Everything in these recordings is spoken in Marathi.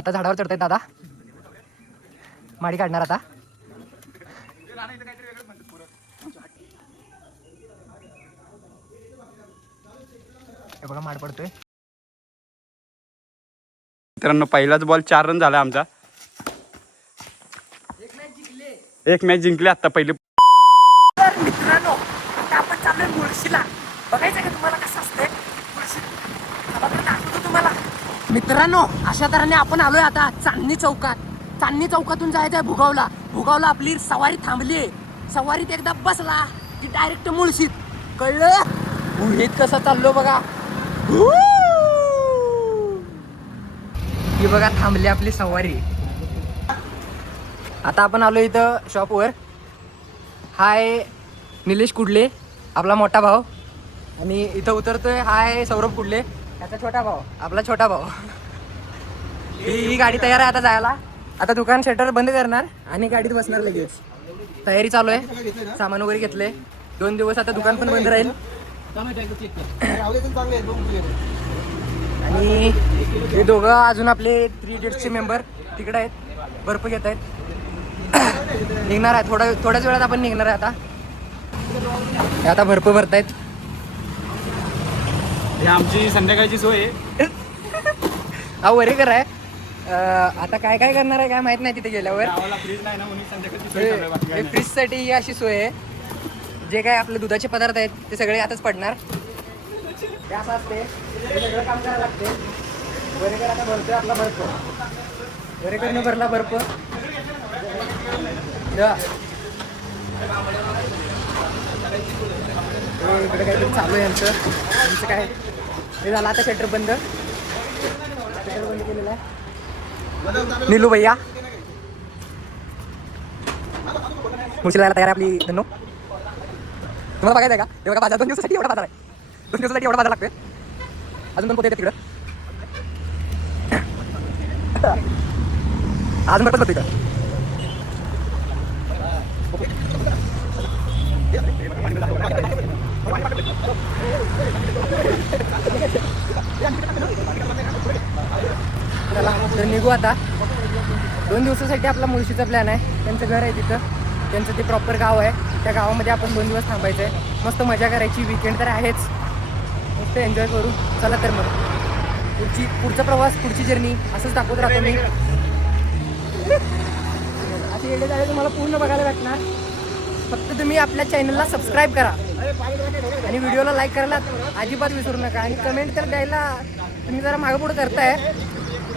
आता झाडावर चढतायत दादा, माडी काढणार आता. हे बघा माड पडतोय. मित्रांनो पहिलाच बॉल 4 रन झाला आमचा. एक मॅच जिंकले आता पहिले. तर मित्रांनो आता आपण चाललोय मुळशीला. बघायचं का तुम्हाला कसं असतंय मुळशी, दाखवतो तुम्हाला. मित्रांनो अशा तऱ्हेने आपण आलोय आता चांदणी चौकात. चांदणी चौकातून जायचंय भुगावला. भुगावला आपली सवारी थांबली. सवारीत एकदा बसला की डायरेक्ट मुळशीत. कळलं? गुहेत कसं चाललो बघा. ही बघा थांबली आपली सवारी. आता आपण आलो इथं शॉपवर. हाय निलेश कुडले, आपला मोठा भाऊ. आणि इथं उतरतोय हाय सौरभ कुडले, त्याचा छोटा भाऊ, आपला छोटा भाऊ. ही गाडी तयार आहे आता जायला. आता दुकान शटर बंद करणार आणि गाडीत बसणार लगेच. तयारी चालू आहे. सामान वगैरे घेतले. 2 दिवस आता दुकान पण बंद राहील. आणि हे दोघं अजून आपले 3 इडियट्सचे मेंबर तिकडे आहेत, बर्फ घेत आहेत. निघणार आहे थोड्याच वेळात आपण निघणार आहे आता. हे आता बर्फ भरतायत. ही आमची संध्याकाळची सोय आहे. हा वरेकर आहे. आता काय काय करणार आहे काय माहित नाही तिथे गेल्यावर. फ्रीज नाही ना म्हणून संध्याकाळची सोय चालू आहे, बाकी काही नाही. फ्रीजसाठी ही अशी सोय आहे. जे काय आपले दुधाचे पदार्थ आहेत ते सगळे आताच पडणार. हे असं असते, हे सगळं काम करायला लागते. वरेकर आता भरतोय आपला बर्फ. वरेकरनं भरला बर्फ. इकडे काहीतरी चालू आहे आमचं. काय हे झालं आता शटर बंद. शटर बंद केलेलं आहे. नीलू भैया मुळशीला जायला तयार आहे आपली धन्नो. तुम्हाला बघायचं आहे का? हे बघा बाजार 2 दिवसासाठी एवढा बाजार आहे. 2 दिवसासाठी एवढा बाजार लागतोय. अजून 2 पोते येतात तिकडं. अजून भरपूर होतं इकडं. तर निघू आता. 2 दिवसासाठी आपला मुळशीचा प्लॅन आहे. त्यांचं घर आहे तिथं, त्यांचं ते प्रॉपर गाव आहे. त्या गावामध्ये आपण 2 दिवस थांबायचं आहे. मस्त मजा करायची. वीकेंड तर आहेच, मस्त एन्जॉय करू. चला तर मग पुढचा प्रवास, पुढची जर्नी असंच दाखवत राहतो मी. असे येडे जाळे तुम्हाला पूर्ण बघायला भेटणार. फक्त तुम्ही आपल्या चॅनलला सबस्क्राईब करा आणि व्हिडिओला लाईक करायला अजिबात विसरू नका. आणि कमेंट तर द्यायला तुम्ही जरा मागं पुढं करताय,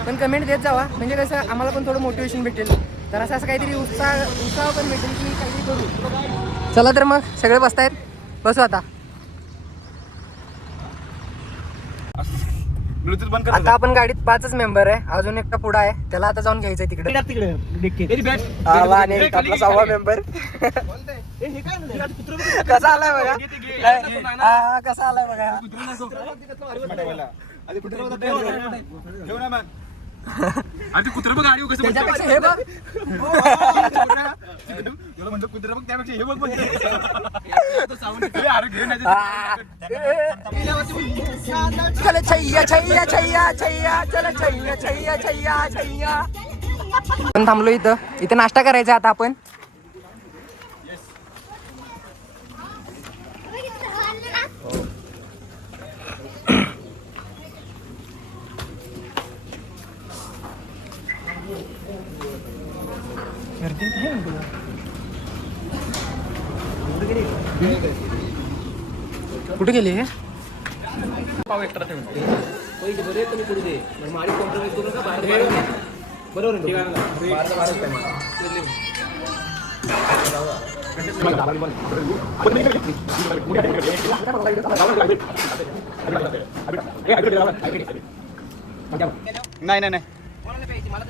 पण कमेंट देत जावा. म्हणजे कसं आम्हाला पण थोडं मोटिवेशन भेटेल. तर असं काहीतरी उत्साह पण भेटेल की काहीतरी करू. चला तर मग सगळे बसतायत, बसू आता. ब्लूटूथ बंद कर. आता आपण गाडीत 5च मेंबर आहे. अजून एकटा पुढा आहे, त्याला आता जाऊन घ्यायचंय तिकडे. आणि आपला 6वा मेंबर कसा आलाय बघा. कसा आलाय बघा. कुत्रा बघ गाडी कसं त्याच्यापेक्षा हे बघ. म्हणतो कुत्रा बघ त्यापेक्षा हे बघ. चल छैया छैया छैया छैया, चल छैया छैया छैया छैया. आपण थांबलो इथं नाश्ता करायचा आता आपण. कुठे गेली हे? पाव एक्स्ट्रा ठेवून नाही नाही नाही मला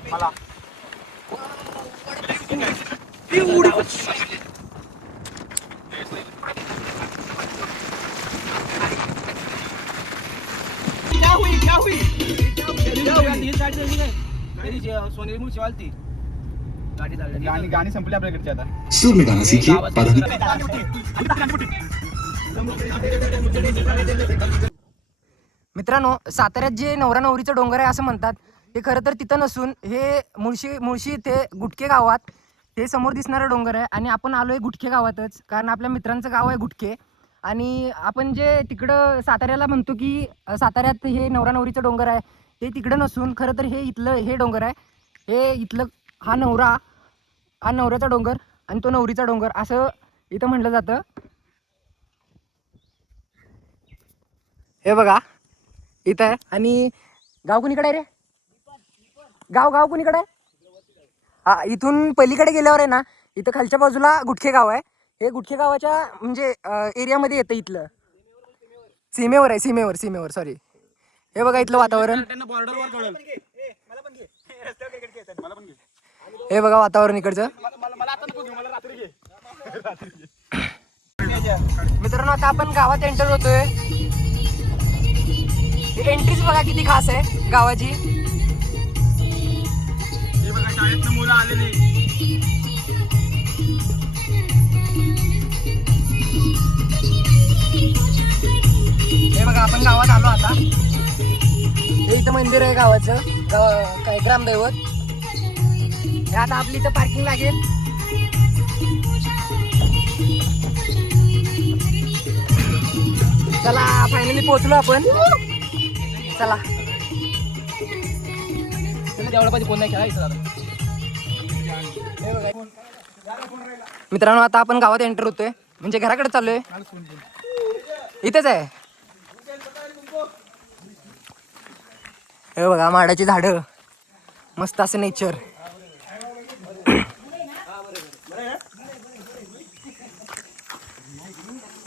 गाणी संपली आपल्याकडची आता. सूर्यगाना सीखिए मित्रांनो, साताऱ्यात जे नवरा नवरीचं डोंगर आहे असं म्हणतात. हे खरं तर तिथं नसून हे मुळशी इथे गुटके गावात हे समोर दिसणारं डोंगर आहे आणि आपण आलोय गुटके गावातच, कारण आपल्या मित्रांचं गाव आहे गुटके. आणि आपण जे तिकडं साताऱ्याला म्हणतो की साताऱ्यात हे नवरा नवरीचं डोंगर आहे, ते तिकडं नसून खरं तर हे इथलं हे डोंगर आहे. हे इथलं हा नवऱ्याचा डोंगर आणि तो नवरीचा डोंगर असं इथं म्हटलं जातं. हे बघा इथं आहे. आणि गाव कुणीकडे आहे रे? गाव कुणीकडे आहे? हा, इथून पलीकडे गेल्यावर आहे ना, इथं खालच्या बाजूला गुटखे गाव आहे. हे गुटखे गावाच्या म्हणजे एरियामध्ये येतं. इथलं सीमेवर आहे, सीमेवर सॉरी. हे बघा इथलं वातावरण, हे बघा वातावरण इकडचं. मित्रांनो आता आपण गावात एंटर होतोय. एंट्रीच बघा किती खास आहे गावाची. मुलं आलेली. हे बघा आपण गावात आलो आता. हे इथं मंदिर आहे गावाचं, काय ग्रामदैवत. हे आता आपली इथं पार्किंग लागेल. चला फायनली पोहोचलो आपण. चला तेवढं पाहिजे कोण नाही खेळायचं. मित्रांनो आता आपण गावात एंटर होतोय, म्हणजे घराकडे चाललोय. इथेच आहे. हे बघा माडाची झाडं, मस्त असं नेचर.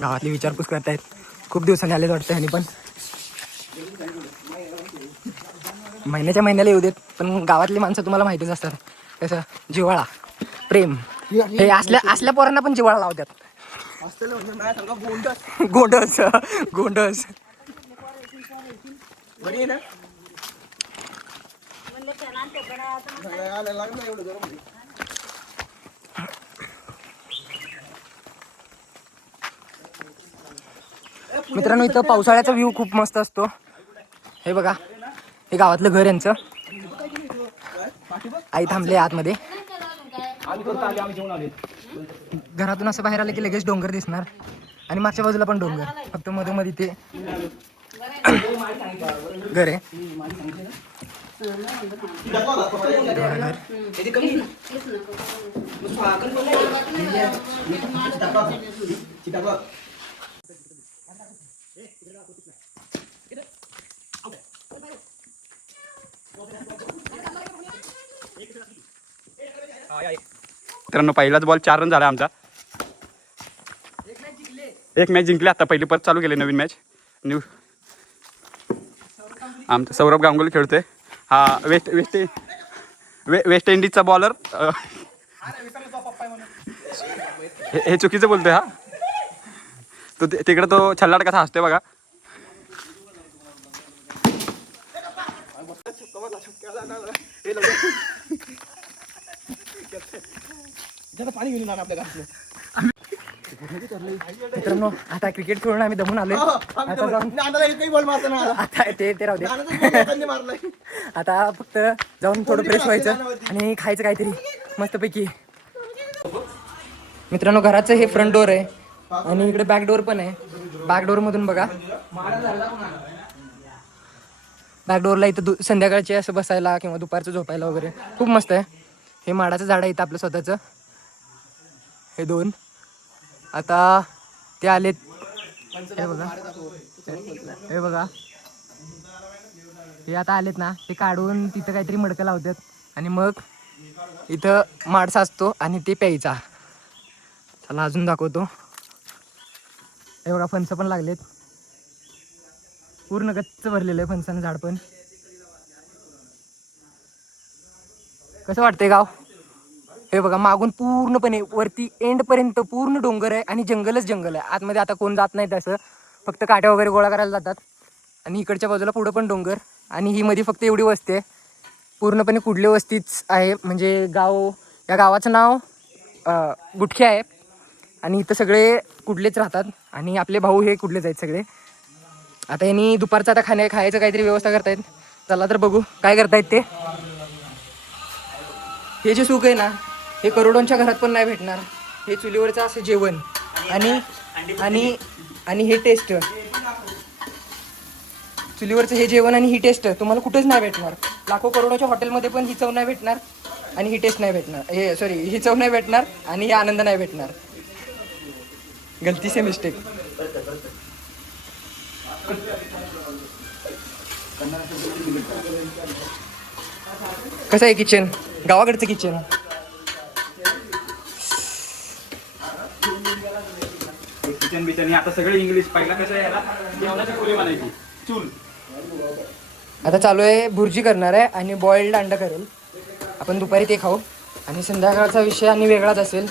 गावातली विचारपूस करतायत, खूप दिवसांनी आलेच वाटतं ह्यानी पण. महिन्याला येऊ देत, पण गावातली माणसं तुम्हाला माहितीच असतात. कसं जिव्हाळा, प्रेम, हे असल्या पोरांना पण जिव्हाळा लावतात. गोंडस मित्रांनो इथं पावसाळ्याचा व्ह्यू खूप मस्त असतो. हे बघा हे गावातलं घर यांचं. आई थांबले आतमध्ये. घरातून असं बाहेर आलं की लगेच डोंगर दिसणार आणि मागच्या बाजूला पण डोंगर, फक्त मध्ये ते घर आहे. मित्रांनो पहिलाच बॉल 4 रन झाला आमचा. एक मॅच जिंकली आता, पहिली परत चालू केली नवीन मॅच. आमचा सौरभ गांगुली खेळतोय. हा वेस्ट इंडिजचा बॉलर. हे चुकीचं बोलतोय. हा तो तिकडे तो छल्लाट कसा हसतोय बघा. मित्रांनो आता क्रिकेट खेळून आम्ही दमून आलोय. आता जाऊन आता ते राहू दे. आता फक्त जाऊन थोडं फ्रेश व्हायचं आणि खायचं काहीतरी मस्तपैकी. मित्रांनो घराचं हे फ्रंट डोअर आहे आणि इकडे बॅक डोअर पण आहे. बॅक डोअर मधून बघा, बॅक डोअरला इथं संध्याकाळचे असं बसायला किंवा दुपारचं झोपायला वगैरे खूप मस्त आहे. हे माडाचं झाड आहे इथं आपलं स्वतःचं. हे 2 आता ते आलेत. हे बघा हे आता आलेत ना, ते काढून तिथं काहीतरी मडकं लावतात आणि मग इथं माड साचतो आणि ते प्यायचा. चला अजून दाखवतो. हे बघा फणसं पण लागलेत, पूर्ण गच्च भरलेलं आहे फणसानं झाड पण. कसं वाटतंय गाव? हे बघा मागून पूर्णपणे वरती एंड पर्यंत पूर्ण डोंगर आहे आणि जंगल आहे. आतमध्ये आता कोण जात नाही तसं, फक्त काट्या वगैरे गोळा करायला जातात. आणि इकडच्या बाजूला पुढं पण डोंगर आणि ही मध्ये फक्त एवढी वस्ती आहे. पूर्णपणे कुडले वस्तीच आहे. म्हणजे या गावाचं नाव गुटखे आहे आणि इथं सगळे कुडलेच राहतात आणि आपले भाऊ हे कुडलेच आहेत सगळे. आता यांनी दुपारचं आता खायचं काहीतरी व्यवस्था करतायत. चला तर बघू काय करतायत ते. हे जे सुख आहे ना हे करोडोंच्या घरात पण नाही भेटणार. हे चुलीवरचं असं जेवण आणि आणि आणि हे टेस्ट, चुलीवरचं हे जेवण आणि ही टेस्ट तुम्हाला कुठेच नाही भेटणार. लाखो करोडोच्या हॉटेलमध्ये पण ही चव नाही भेटणार आणि ही टेस्ट नाही भेटणार. हे सॉरी, ही चव नाही भेटणार आणि हे आनंद नाही भेटणार. गलती से मिस्टेक. कसं आहे किचन, गावाकडचं किचन. किचन बिचन आता सगळं इंग्लिश. पहिला कसं आहे याला जेवणाची खोली म्हणायची चूल. आता चालू आहे भुर्जी करणार आहे आणि बॉइल्ड अंडा करेल. आपण दुपारी ते खाऊ आणि संध्याकाळचा विषय आणि वेगळाच असेल,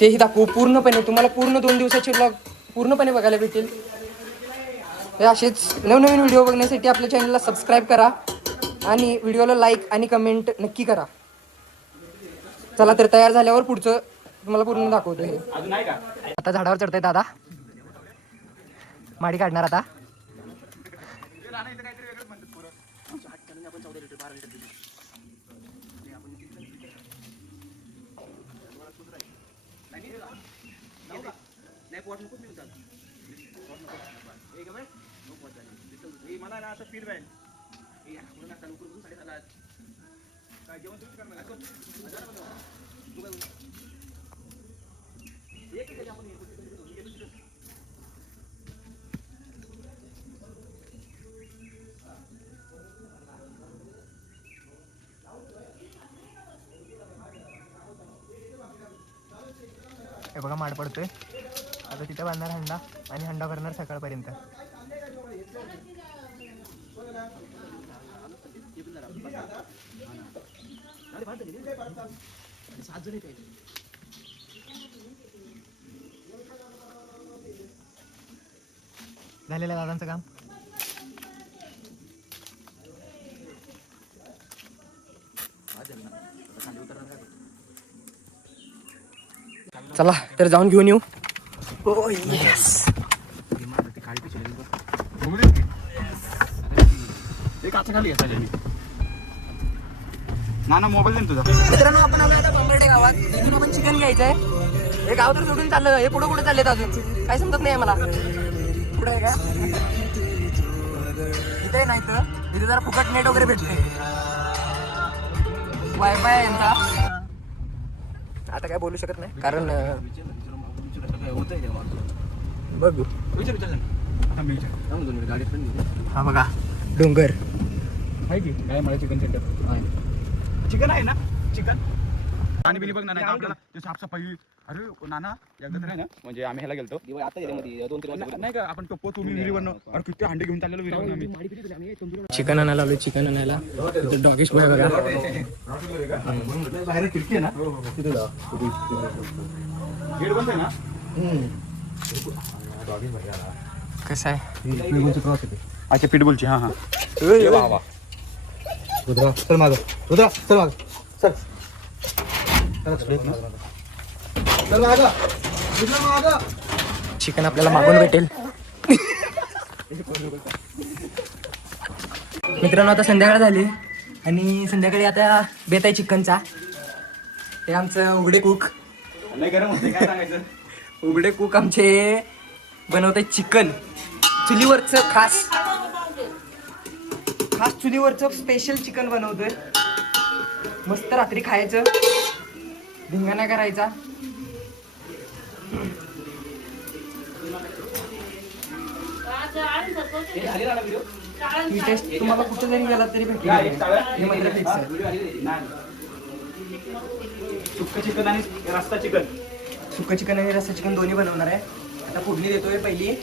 तेही दाखवू पूर्णपणे. तुम्हाला पूर्ण 2 दिवसाचे व्लॉग पूर्णपणे बघायला भेटेल. हे असेच नवनवीन व्हिडिओ बघण्यासाठी आपल्या चॅनलला सबस्क्राईब करा आणि व्हिडिओला लाईक आणि कमेंट नक्की करा. चला तर तयार झाल्यावर पुढचं तुम्हाला पूर्ण दाखवतो. हे अजून आहे का? आता झाडावर चढताय दादा, माडी काढणार आता. हे बघा माड पडतोय आता. तिथे बांधणार हंडा आणि हंडा भरणार सकाळपर्यंत. झालेलं आहे दादांचं काम. चला तर जाऊन घेऊन येऊ. ओ येस. ना मोबाईल दे तुझा. मित्रांनो आपण आलो आता बंबर्डे गावात. इथून आपण चिकन घ्यायचंय. हे गाव तर सोडून चाललं, हे पुढे कुठे चाललेत अजून काय समजत नाही मला. पुढे आहे का इथे नाही तर इथे जरा फुकट नेट वगैरे भेटते, वायफाय आहे यांचा. आता काय बोलू शकत नाही कारण बघू. हा बघा डोंगर आहे की काय मला चिकन सेंटर. चिकन आहे ना चिकन. आणि बिनी बघ ना, नाही का आपल्याला ते साफसफाई. अरे नाना एकदा तर आहे ना, म्हणजे आम्ही ह्याला गेलतो नाही का आपण टप्पो तुम्ही विहिरीवरनं. अरे किती अंडे घेऊन चाललेलो विहिरीवरनं आम्ही. चिकन आणायला आलो, चिकन आणायला. डॉगेश बघा बघा बाहेर खिडकी आहे ना तिथे जा. गेट बंद आहे ना. कसं आहे. अच्छा पिटबुलची. हां हां रुद्रा चल मागं, रुद्रा चल मागं, चल चल मागं, रुद्रा मागं. चिकन आपल्याला मागून भेटेल. मित्रांनो आता संध्याकाळ झाली आणि संध्याकाळी आता बेत आहे चिकनचा. हे आमचं उघडे कुक, नाही गरम होते काय सांगायचं. उघडे कुक आमचे बनवत चिकन चुलीवरचं. खास चुलीवरचं स्पेशल चिकन बनवतोय. मस्त रात्री खायचं, धिंगाणा करायचा. ही टेस्ट तुम्हाला कुठे जरी गेला तरी भेटेल. हे मात्र फिक्स आहे. सुक्क चिकन आणि रस्ता चिकन. सुक्क चिकन आणि रस्सा चिकन दोन्ही बनवणार आहे. आता फोडणी देतोय पहिली.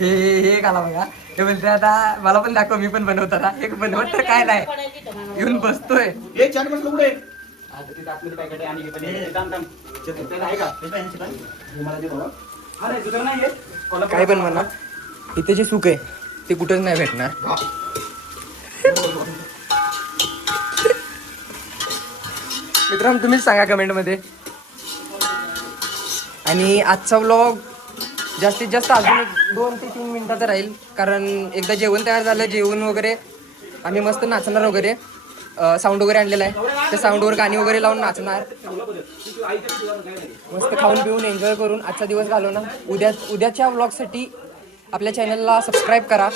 हे घाला बघा. हे बोलते आता मला पण दाखव, मी पण बनवतो आता. एक बनवत तर काय नाही, येऊन बसतोय. काय पण म्हणा, इथे जे सुख आहे ते कुठंच नाही भेटणार. मित्रांनो तुम्हीच सांगा कमेंटमध्ये. आणि आजचा व्लॉग जास्तीत जास्त अजून एक 2 ते 3 मिनिटाचं राहील, कारण एकदा जेवण तयार झालं, जेवण वगैरे आम्ही मस्त नाचणार वगैरे. साऊंड वगैरे आणलेला आहे, त्या साऊंडवर गाणी वगैरे लावून नाचणार, मस्त खाऊन पिऊन एन्जॉय करून आजचा दिवस घालवणार. उद्याच्या व्लॉगसाठी आपल्या चॅनलला सबस्क्राईब करा.